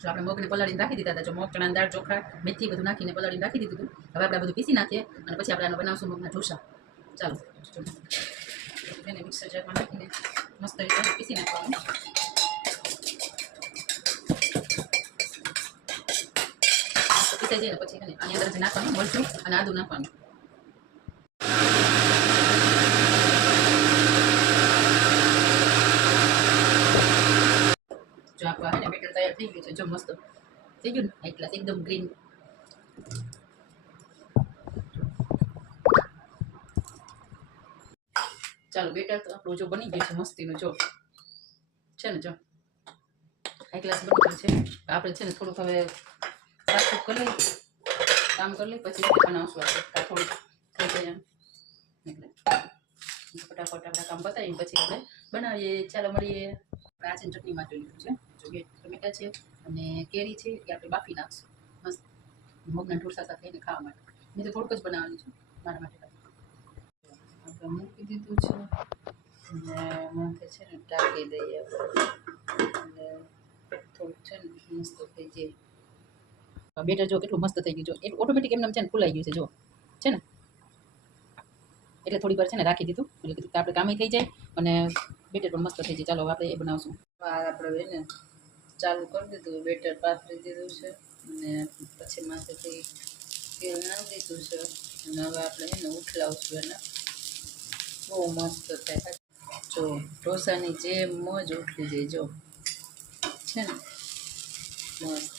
જો આપણે મગને પલાળીને રાખી દીધા હતા. જો મગ, ચણા, દાળ, ચોખા, મેથી બધું નાખીને પલાળીને રાખી દીધું હતું. હવે આપણે બધું પીસી નાખીએ અને પછી આપણે આનો બનાવશું મગના ઢોસા. ચાલો એને મિક્સર જારમાં નાખીને મસ્ત રીતે પીસી નાખવાનું. પીસાઈ જાય ને પછી આની અંદર જે નાખવાનું મરચું અને આદું નાખવાનું. જો આપણું ને બેટર તૈયાર થઈ ગયું છે. જો મસ્ત થઈ ગયું ને એટલા એકદમ ગ્રીન. ચાલો બેટર તો આપણું જો બની ગયું છે મસ્તીનું. જો છે ને જો હાઈ ક્લાસ બની ગયું છે. આપણે છે ને થોડુંક હવે પાછું કરી લઈએ, કામ કરી લઈએ પછી બનાવશું. આપણે થોડુંક થઈ જાય એટલે ફટાફટ આપણે કામ બતાવીને પછી આપણે બનાવીએ. ચાલો મળીએ. આ છે ચટણી માટે લીધું છે. જો બે ટમેટા છે અને કેરી છે એ આપણે બાફી નાખશું મસ્ત મગના ઢોસા સાથે એને ખાવા માટે. મેં તો થોડુંક જ બનાવવાનું છે મારા માટે. આપણે મૂકી દીધું છે અને માથે છે ને ટાંકી દઈએ આપણે એટલે થોડુંક છે ને મસ્ત થઈ જાય. બેટર જો કેટલું મસ્ત થઈ ગયું. જો એ ઓટોમેટિક એમને છે ને ફૂલાઈ ગયું છે. જો છે ને એટલે થોડી વાર છે ને રાખી દીધું એટલે કીધું કે આપણે કામે થઈ જાય અને બેટર પણ મસ્ત થઈ જાય. ચાલો આપણે એ બનાવશું. આપણે એને ચાલુ કરી દીધું, બેટર પાથરી દીધું છે અને પછી માથેથી તેલ નાખી દીધું છે અને હવે આપણે એને ઉઠલાવશું. એને બહુ મસ્ત થાય. જો ઢોસાની જેમ મોજ ઉઠી જાય. જો છે ને મસ્ત.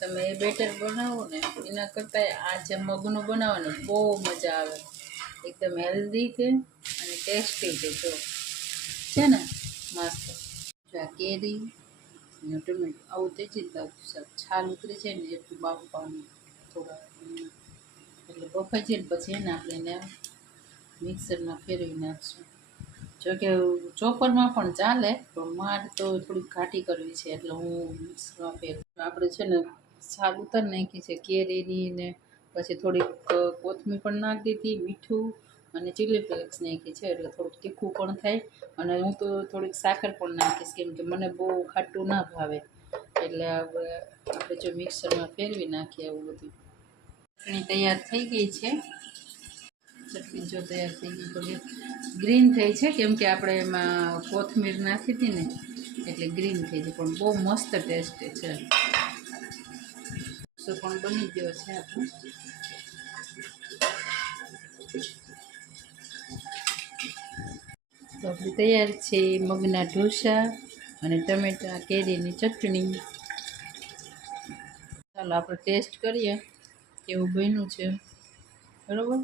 તમે એ બેટર બનાવો ને એના કરતાં આ જે મગનું બનાવો ને બહુ મજા આવે. એકદમ હેલ્ધી છે અને ટેસ્ટી છે. જો છે ને મસ્ત. આ કેરી અને ટમેટું આવું થઈ જાય છાલ ઉતરે છે ને એટલું બાફવાનું થોડા એટલે બફાઈ જાય ને પછી એને આપણે એને મિક્સરમાં ફેરવી નાખશું. જોકે ચોપરમાં પણ ચાલે પણ મારે તો થોડીક ઘાટી કરવી છે એટલે હું મિક્સરમાં ફેરવું. આપણે છે ને છાલ ઉતારી નાખી છે કેરીની ને પછી થોડીક કોથમીર પણ નાખી દીધી, મીઠું અને ચીલી ફ્લેક્સ નાખી છે એટલે થોડુંક તીખું પણ થાય. અને હું તો થોડીક સાકર પણ નાખીશ કેમ કે મને બહુ ખાટું ના ભાવે એટલે આપણે જો મિક્સરમાં ફેરવી નાખીએ એવું બધું. ચટણી તૈયાર થઈ ગઈ છે. ચટણી જો તૈયાર થઈ ગઈ તો ગ્રીન થઈ છે કેમ કે આપણે એમાં કોથમીર નાખી હતી ને એટલે ગ્રીન થઈ છે પણ બહુ મસ્ત ટેસ્ટ છે. ઢોસો પણ બની ગયો છે આપણો. તો આપણે તૈયાર છે મગના ઢોસા અને ટમેટા કેરીની ચટણી. ચાલો આપણે ટેસ્ટ કરીએ કેવું બન્યું છે. બરાબર.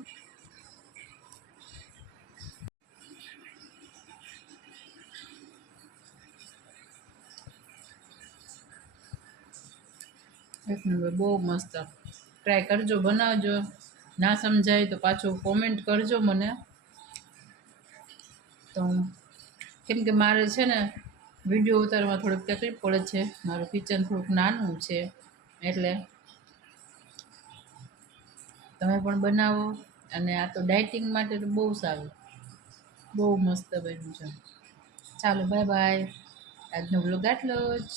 એક નંબર. બહુ મસ્ત. ટ્રાય કરજો, બનાવજો. ના સમજાય તો પાછું કોમેન્ટ કરજો મને. તો કેમ કે મારે છે ને વિડીયો ઉતારવામાં થોડીક તકલીફ પડે છે. મારું કિચન થોડુંક નાનું છે એટલે તમે પણ બનાવો. અને આ તો ડાયટિંગ માટે તો બહુ સારું. બહુ મસ્ત બન્યું છે. ચાલો બાય બાય. આજનો વ્લોગ આટલો જ.